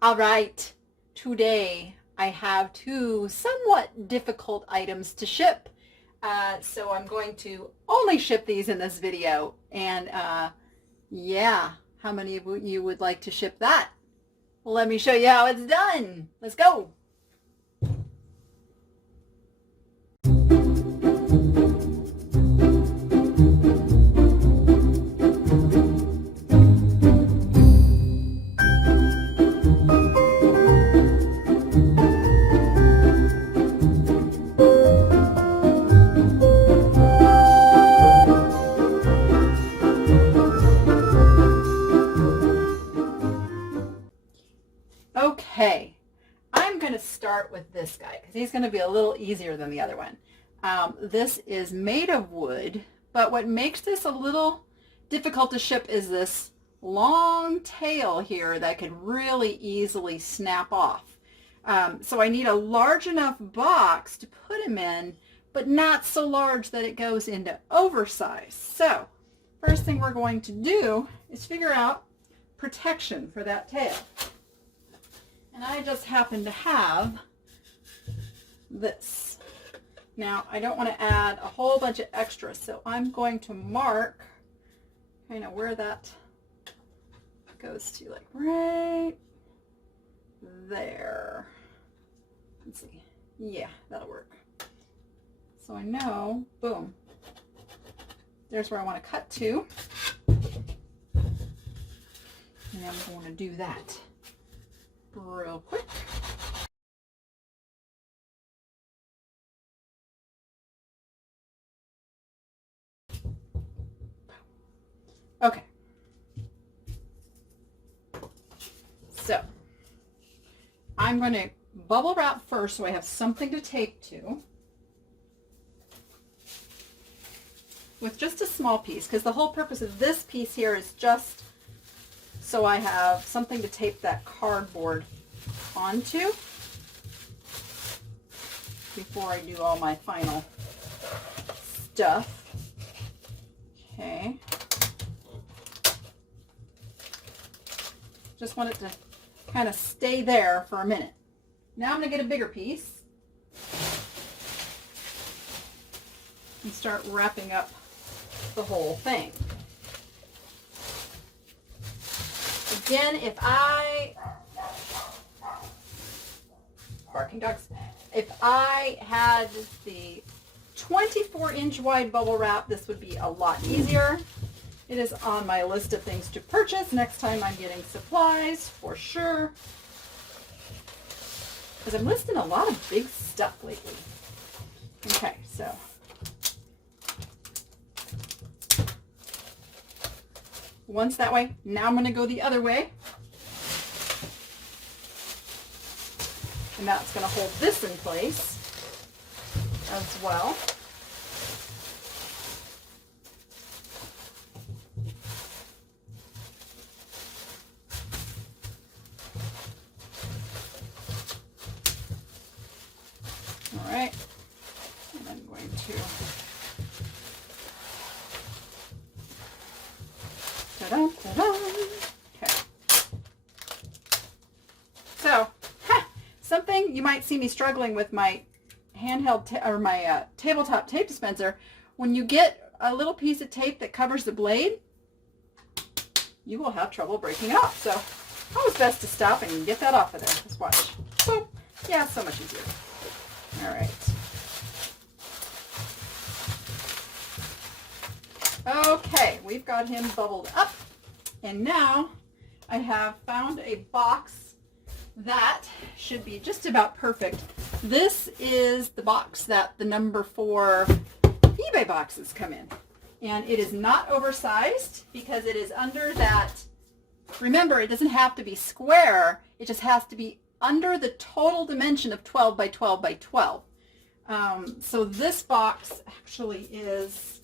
All right, today I have two somewhat difficult items to ship. So I'm going to only ship these in this video. And yeah, how many of you would like to ship that? Well, let me show you how it's done. Let's go. Okay, I'm going to start with this guy because he's going to be a little easier than the other one. This is made of wood, but what makes this a little difficult to ship is this long tail here that could really easily snap off. So I need a large enough box to put him in, but not so large that it goes into oversize. So first thing we're going to do is figure out protection for that tail. And I just happen to have this. Now, I don't want to add a whole bunch of extras, so I'm going to mark kind of where that goes to, like right there. Let's see. Yeah, that'll work. So I know, boom, there's where I want to cut to. And I'm going to do that real quick. Okay. So I'm going to bubble wrap first so I have something to tape to with just a small piece, because the whole purpose of this piece here is just so I have something to tape that cardboard onto before I do all my final stuff. Okay. Just want it to kind of stay there for a minute. Now I'm going to get a bigger piece and start wrapping up the whole thing. Again, if I had the 24-inch wide bubble wrap, this would be a lot easier. It is on my list of things to purchase next time I'm getting supplies, for sure. Because I'm listing a lot of big stuff lately. Okay, so once that way, now I'm going to go the other way. And that's going to hold this in place as well. All right. And I'm going to ta-da, ta-da. Okay. So, something you might see me struggling with my handheld or my tabletop tape dispenser. When you get a little piece of tape that covers the blade, you will have trouble breaking it off. So, always best to stop and get that off of there. Just watch. Boom. Yeah, so much easier. All right. Okay, we've got him bubbled up, and now I have found a box that should be just about perfect. This is the box that the number 4 eBay boxes come in, and it is not oversized because it is under that. Remember, it doesn't have to be square, it just has to be under the total dimension of 12 by 12 by 12. So this box actually is,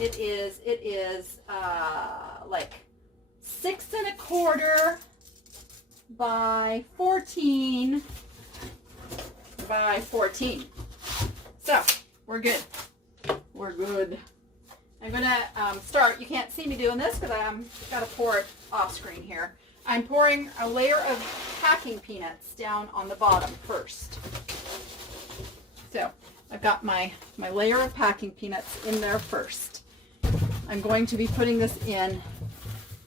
it is like 6 1/4 by 14 by 14. So we're good. We're good. I'm gonna start. You can't see me doing this because I'm gotta pour it off screen here. I'm pouring a layer of packing peanuts down on the bottom first. So I've got my layer of packing peanuts in there first. I'm going to be putting this in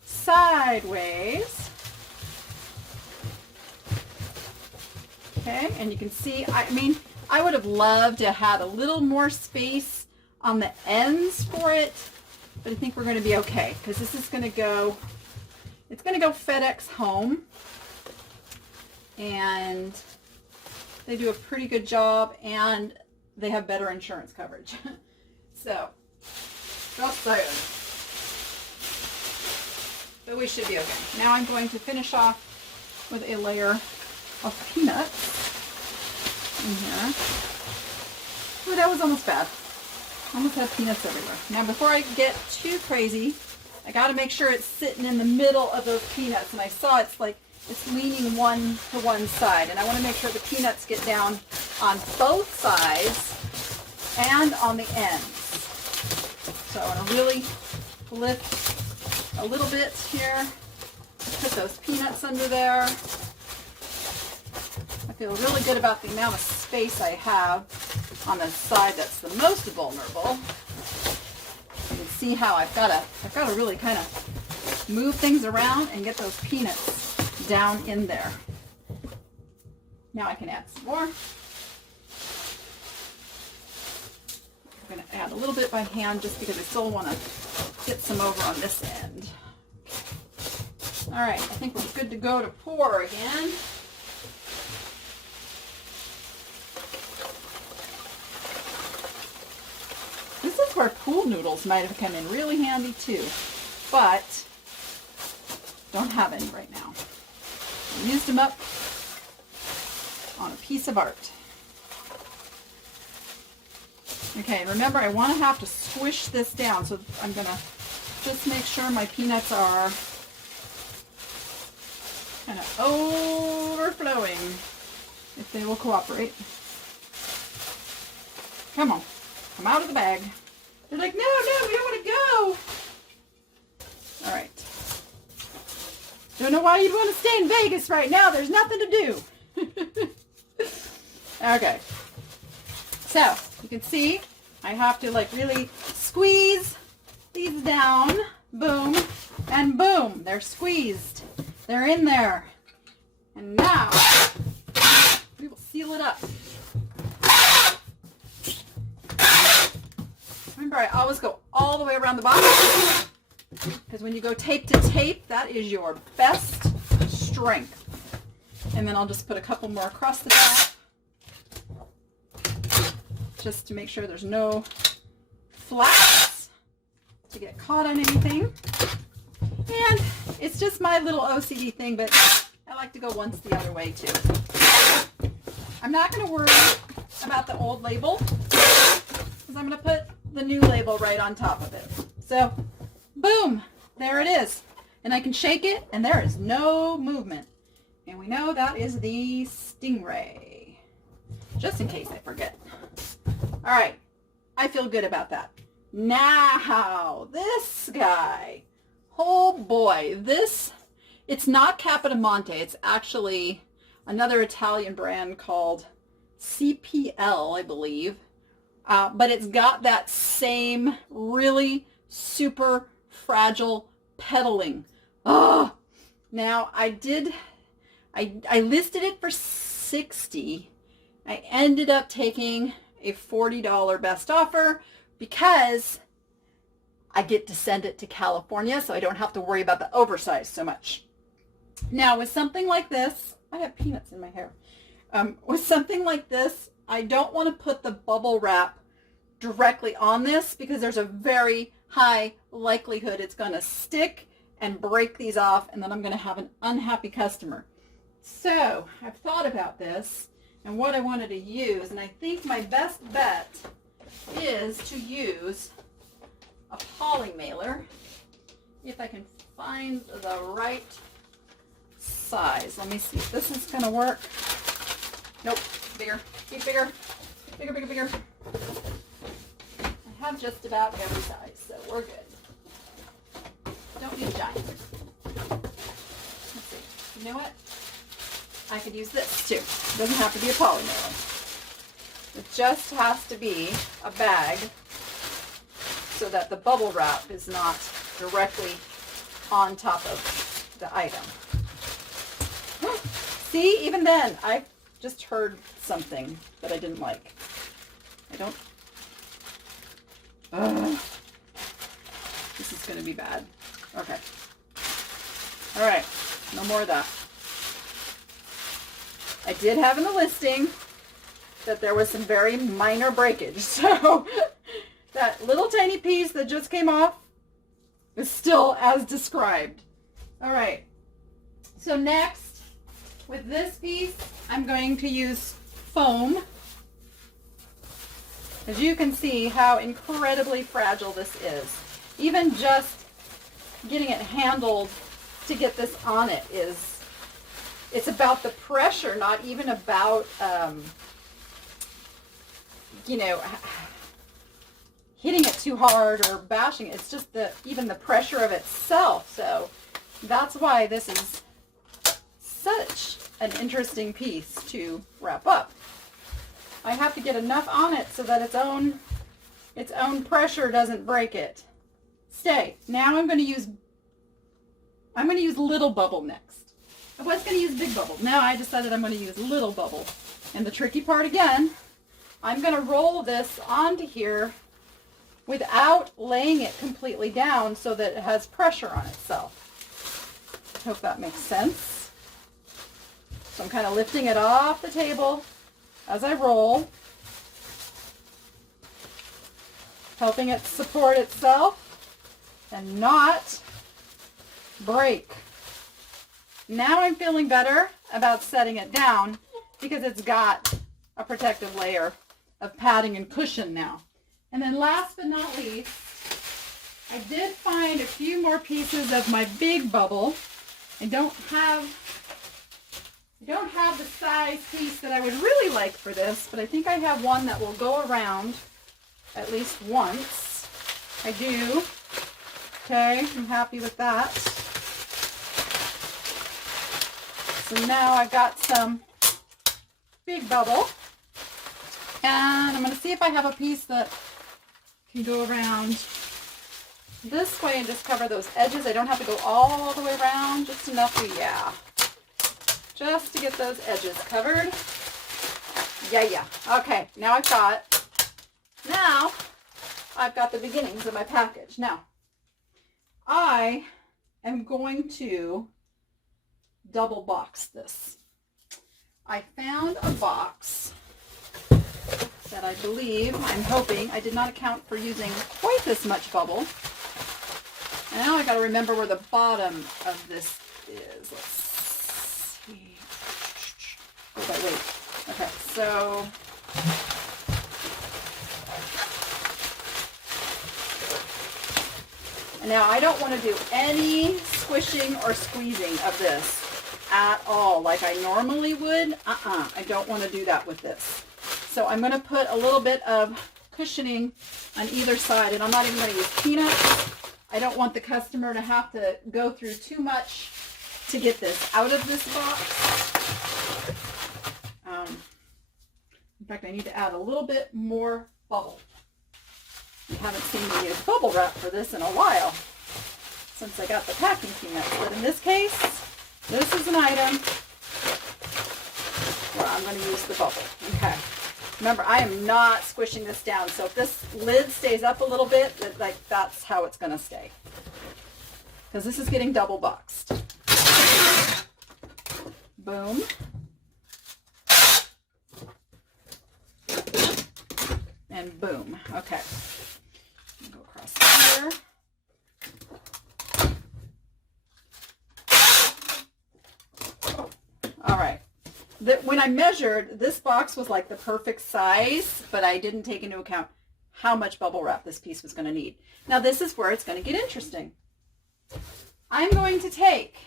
sideways. Okay, and you can see, I mean, I would have loved to have a little more space on the ends for it, but I think we're going to be okay because this is going to go, it's going to go FedEx home, and they do a pretty good job, and they have better insurance coverage. So, just saying. But we should be okay. Now I'm going to finish off with a layer of peanuts in here. Oh, that was almost bad. Almost had peanuts everywhere. Now before I get too crazy, I got to make sure it's sitting in the middle of those peanuts. And I saw it's like it's leaning one to one side. And I want to make sure the peanuts get down on both sides and on the ends. So I want to really lift a little bit here. Put those peanuts under there. I feel really good about the amount of space I have on the side that's the most vulnerable. You can see how I've got to really kind of move things around and get those peanuts down in there. Now I can add some more. I'm going to add a little bit by hand just because I still want to get some over on this end. All right, I think we're good to go to pour again. This is where pool noodles might have come in really handy too, but don't have any right now. I used them up on a piece of art. Okay, remember I want to have to squish this down, so I'm going to just make sure my peanuts are kind of overflowing, if they will cooperate. Come on, come out of the bag. They're like, no, we don't want to go. All right. Don't know why you'd want to stay in Vegas right now. There's nothing to do. Okay. So, you can see I have to like really squeeze these down. Boom. And boom. They're squeezed. They're in there. And now we will seal it up. Remember, I always go all the way around the box because when you go tape to tape, that is your best strength. And then I'll just put a couple more across the top just to make sure there's no flaps to get caught on anything. And it's just my little OCD thing, but I like to go once the other way too. I'm not going to worry about the old label because I'm going to put the new label right on top of it. So, boom, there it is. And I can shake it and there is no movement. And we know that is the Stingray. Just in case I forget. All right, I feel good about that. Now, this guy. Oh boy, this, it's not Capodimonte. It's actually another Italian brand called CPL, I believe. But it's got that same really super fragile pedaling. Oh, now I listed it for $60. I ended up taking a $40 best offer because I get to send it to California, so I don't have to worry about the oversize so much. Now, with something like this, I have peanuts in my hair. With something like this, I don't want to put the bubble wrap directly on this because there's a very high likelihood it's going to stick and break these off, and then I'm going to have an unhappy customer. So, I've thought about this and what I wanted to use, and I think my best bet is to use a poly mailer, if I can find the right size. Let me see if this is going to work. Nope, bigger, keep bigger, bigger, bigger, bigger. I have just about every size, so we're good. Don't need giant. Let's see. You know what? I could use this too. It doesn't have to be a poly nylon. It just has to be a bag so that the bubble wrap is not directly on top of the item. See, even then, I just heard something that I didn't like. I don't... This is going to be bad. Okay. All right. No more of that. I did have in the listing that there was some very minor breakage. So that little tiny piece that just came off is still as described. All right. So next, with this piece, I'm going to use foam. As you can see how incredibly fragile this is. Even just getting it handled to get this on it is, it's about the pressure, not even about, you know, hitting it too hard or bashing it. It's just even the pressure of itself. So that's why this is such an interesting piece to wrap up. I have to get enough on it so that its own pressure doesn't break it. Stay. Now I'm going to use little bubble next. I was going to use big bubble. Now I decided I'm going to use little bubble. And the tricky part again, I'm going to roll this onto here without laying it completely down so that it has pressure on itself. I hope that makes sense. So I'm kind of lifting it off the table as I roll, helping it support itself and not break. Now I'm feeling better about setting it down because it's got a protective layer of padding and cushion now. And then last but not least, I did find a few more pieces of my big bubble. I don't have the size piece that I would really like for this, but I think I have one that will go around at least once. I do. Okay, I'm happy with that. So now I've got some big bubble, and I'm going to see if I have a piece that can go around this way and just cover those edges. I don't have to go all the way around, just enough to, yeah. Just to get those edges covered. Yeah. Okay, now I've got the beginnings of my package. Now, I am going to double box this. I found a box that I believe, I'm hoping, I did not account for using quite this much bubble. And now I got to remember where the bottom of this is. Let's see. Wait. Okay, so and now I don't want to do any squishing or squeezing of this at all like I normally would. I don't want to do that with this. So I'm going to put a little bit of cushioning on either side, and I'm not even going to use peanuts. I don't want the customer to have to go through too much to get this out of this box. In fact, I need to add a little bit more bubble. I haven't seen me use bubble wrap for this in a while since I got the packing peanuts. But in this case, this is an item where I'm going to use the bubble. Okay. Remember, I am not squishing this down, so if this lid stays up a little bit, that's how it's going to stay. Because this is getting double boxed. Boom. And boom. Okay. Go across here. All right. When I measured, this box was like the perfect size, but I didn't take into account how much bubble wrap this piece was going to need. Now this is where it's going to get interesting. I'm going to take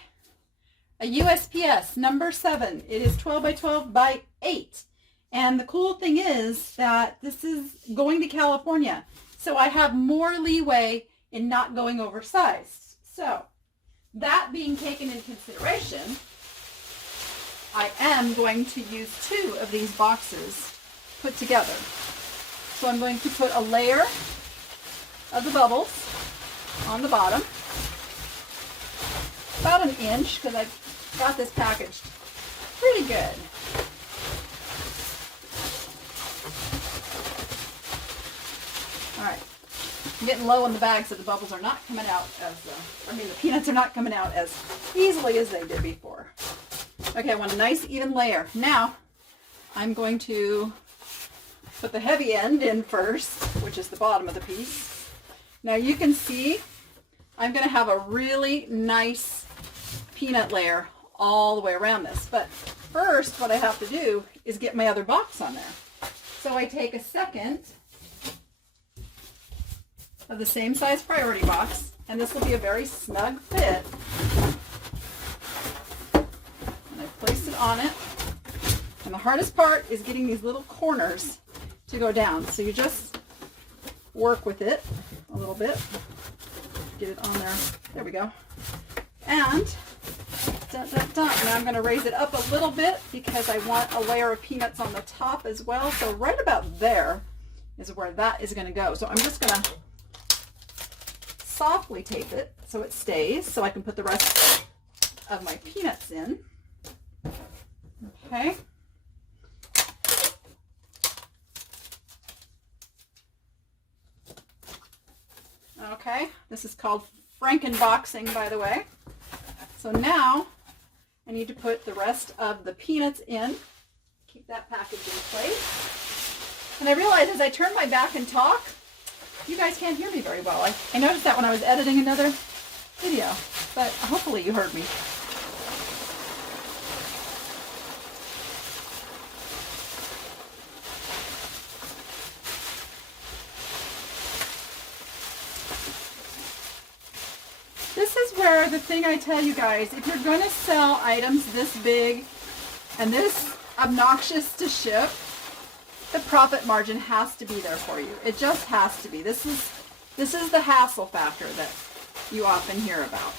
a USPS number 7. It is 12 by 12 by 8. And the cool thing is that this is going to California. So I have more leeway in not going oversized. So that being taken into consideration, I am going to use 2 of these boxes put together. So I'm going to put a layer of the bubbles on the bottom, about 1 inch, because I got this packaged pretty good. All right, I'm getting low on the bag, so the bubbles are not coming out as, the peanuts are not coming out as easily as they did before. Okay, I want a nice even layer. Now, I'm going to put the heavy end in first, which is the bottom of the piece. Now you can see I'm going to have a really nice peanut layer all the way around this. But first, what I have to do is get my other box on there. So I take a second of the same size priority box, and this will be a very snug fit. And I place it on it. And the hardest part is getting these little corners to go down. So you just work with it a little bit. Get it on there. There we go. And now I'm going to raise it up a little bit because I want a layer of peanuts on the top as well. So right about there is where that is going to go. So I'm just going to softly tape it so it stays, so I can put the rest of my peanuts in. Okay. Okay, this is called Frankenboxing, by the way. So now I need to put the rest of the peanuts in. Keep that package in place. And I realize as I turn my back and talk, you guys can't hear me very well. I noticed that when I was editing another video, but hopefully you heard me. This is where the thing I tell you guys, if you're going to sell items this big and this obnoxious to ship, the profit margin has to be there for you. It just has to be. This is the hassle factor that you often hear about.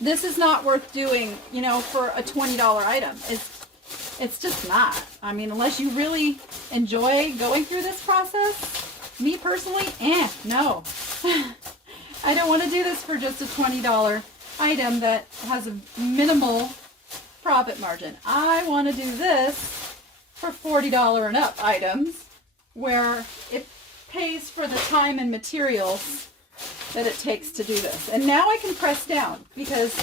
This is not worth doing, you know, for a $20 item. It's just not. I mean, unless you really enjoy going through this process, me personally, no. I don't want to do this for just a $20 item that has a minimal profit margin. I want to do this for $40 and up items where it pays for the time and materials that it takes to do this. And now I can press down because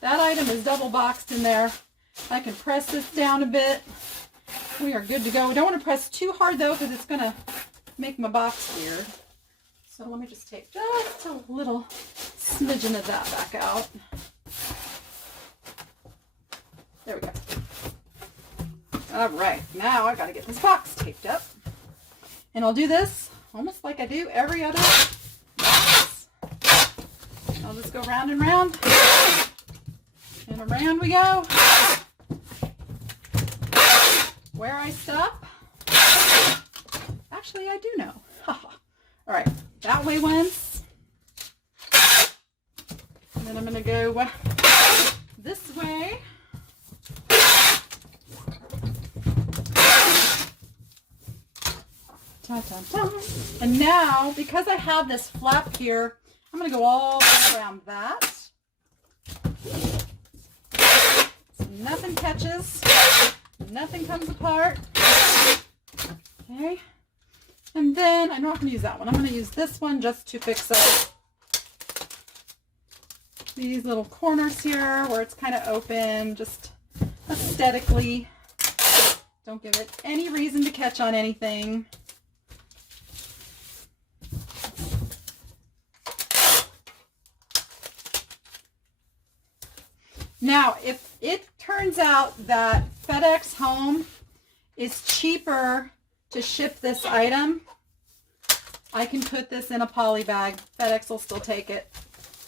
that item is double boxed in there. I can press this down a bit. We are good to go. We don't want to press too hard though because it's going to make my box weird. So let me just take just a little smidgen of that back out. There we go. All right, now I got to get this box taped up. And I'll do this almost like I do every other box. I'll just go round and round. And around we go. Where I stop? Actually, I do know. All right, that way once. And then I'm going to go this way. And now, because I have this flap here, I'm going to go all the way around that. So nothing catches, nothing comes apart. Okay. And then, I'm not going to use that one. I'm going to use this one just to fix up these little corners here where it's kind of open, just aesthetically. Don't give it any reason to catch on anything. Now, if it turns out that FedEx Home is cheaper to ship this item, I can put this in a poly bag. FedEx will still take it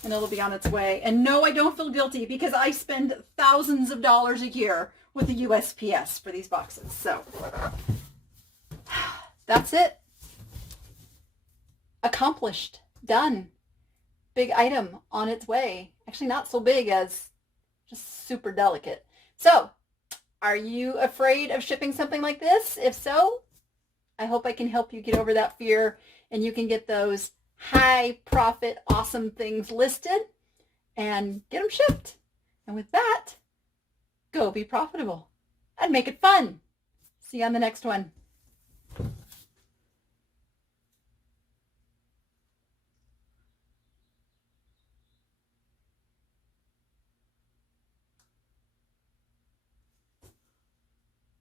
and it'll be on its way. And no, I don't feel guilty because I spend thousands of dollars a year with the USPS for these boxes. So that's it. Accomplished. Done. Big item on its way. Actually not so big as just super delicate. So Are you afraid of shipping something like this? If so, I hope I can help you get over that fear and you can get those high profit, awesome things listed and get them shipped. And with that, go be profitable and make it fun. See you on the next one.